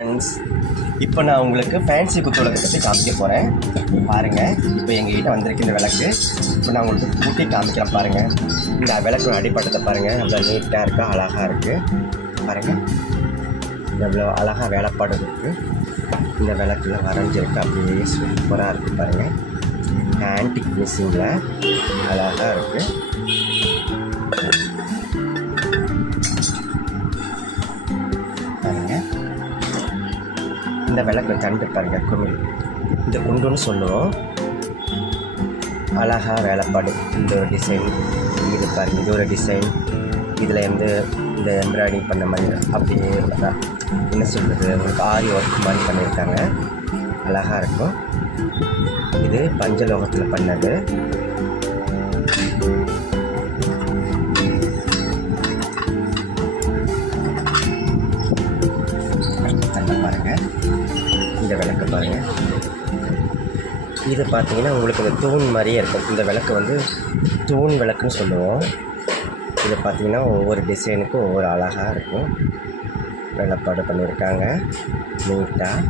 Friends, இப்போ நான் உங்களுக்கு ஃபேன்சி குத்துவிளக்கை பற்றி காமிக்க போகிறேன். பாருங்கள், இப்போ எங்ககிட்ட வந்திருக்கிற விளக்கு இப்போ நான் உங்களுக்கு கூட்டி காமிக்கிறேன். பாருங்கள், இந்த விளக்கு அடிப்பட்டத்தை பாருங்கள், எவ்வளோ நீட்டாக இருக்குது, அழகாக இருக்குது. பாருங்கள், எவ்வளோ அழகாக வேலைப்பாடு இருக்குது. இந்த விளக்குல வரைஞ்சிருக்கு, அப்படியே சூப்பராக இருக்குது. பாருங்கள், ஆன்டிக் ஃபினிஷிங்கில் அழகாக இருக்குது. பாருங்கள், இந்த விளக்கு தண்டு பாருங்கள், குமிழ் இந்த குண்டுன்னு சொல்லுவோம். அழகாக வேலைப்பாடு. இந்த ஒரு டிசைன், இது பாருங்கள், இது ஒரு டிசைன். இதில் வந்து இந்த எம்ப்ராய்டிங் பண்ண மாதிரி அப்படியே என்ன சொல்கிறது, உங்களுக்கு ஆரி ஒர்க் மாதிரி பண்ணியிருக்காங்க, அழகாக இருக்கும். இது பஞ்சலோகத்தில் பண்ணது. பாருங்கள், இந்த விளக்கு பாருங்கள், இது பார்த்தீங்கன்னா உங்களுக்கு இந்த தூண் மாதிரியே இருக்கும். இந்த விளக்கு வந்து தூண் விளக்குன்னு சொல்லுவோம். இது பார்த்தீங்கன்னா ஒவ்வொரு டிசைனுக்கும் ஒவ்வொரு அழகாக இருக்கும், வேலைப்பாடு பண்ணியிருக்காங்க நீட்டாக.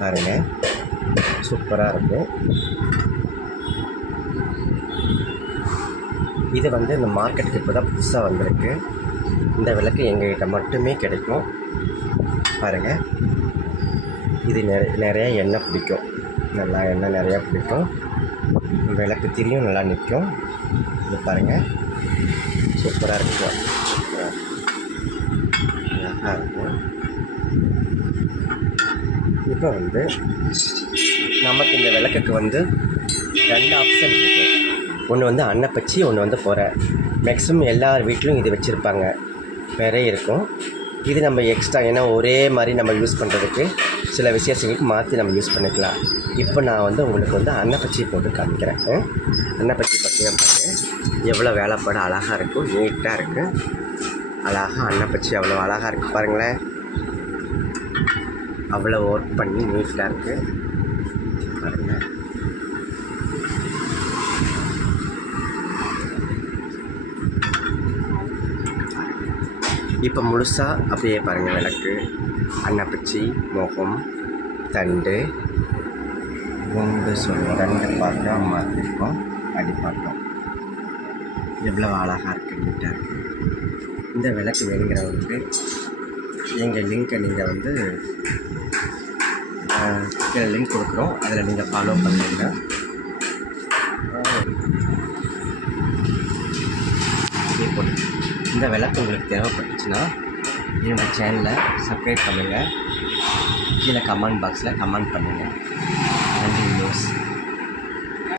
பாருங்கள், சூப்பராக இருக்கும். இது வந்து இந்த மார்க்கெட்டுக்கு இப்போ தான் புதுசாக வந்திருக்கு. இந்த விளக்கு எங்கள்கிட்ட மட்டுமே கிடைக்கும். பாருங்கள், இது நிறைய எண்ணெய் பிடிக்கும், நல்லா எண்ணெய் நிறையா பிடிக்கும். விளக்கு திரியும் நல்லா நிற்கும். இது பாருங்கள், சூப்பராக இருக்கும், அழகாக இருக்கும். இப்போ வந்து நமக்கு இந்த விளக்குக்கு வந்து 2 ஆப்ஷன் இருக்குது. ஒன்று வந்து அன்னப்பச்சி, ஒன்று வந்து புரை. மேக்ஸிமம் எல்லார் வீட்லையும் இது வச்சுருப்பாங்க, நிறைய இருக்கும். இது நம்ம எக்ஸ்ட்ரா, ஏன்னா ஒரே மாதிரி நம்ம யூஸ் பண்ணுறதுக்கு சில விசேஷங்களுக்கு மாற்றி நம்ம யூஸ் பண்ணிக்கலாம். இப்போ நான் வந்து உங்களுக்கு வந்து அன்னப்பச்சி போட்டு காமிக்கிறேன். அன்னப்பச்சி பார்த்தீங்கன்னா பாருங்கள், எவ்வளோ வேலைப்பாடு அழகாக இருக்கும், நீட்டாக இருக்குது. அழகாக அன்னப்பச்சி அவ்வளோ அழகாக இருக்குது. பாருங்களேன், அவ்வளோ ஒர்க் பண்ணி நீட்டாக இருக்குது. பாருங்கள், இப்போ முழுசாக அப்படியே பாருங்கள், விளக்கு, அன்னப்பச்சி, முகம், தண்டு, குண்டு சொல்லுவோம், 2 பாட்டம் மாற்றிருக்கோம், அடிப்பாட்டம். எவ்வளோ அழகாக இருக்குது, நீட்டாக இருக்குது. இந்த விளக்கு வேணுங்கிறவங்களுக்கு எங்கள் லிங்க்கை நீங்கள் வந்து லிங்க் கொடுக்குறோம், அதில் நீங்கள் ஃபாலோ பண்ணுங்க. இந்த விளக்கு உங்களுக்கு தேவைப்பட்டுச்சுன்னா என்னோடய சேனலை சப்ஸ்கிரைப் பண்ணுங்கள், கீழே கமெண்ட் பாக்ஸில் கமெண்ட் பண்ணுங்கள்.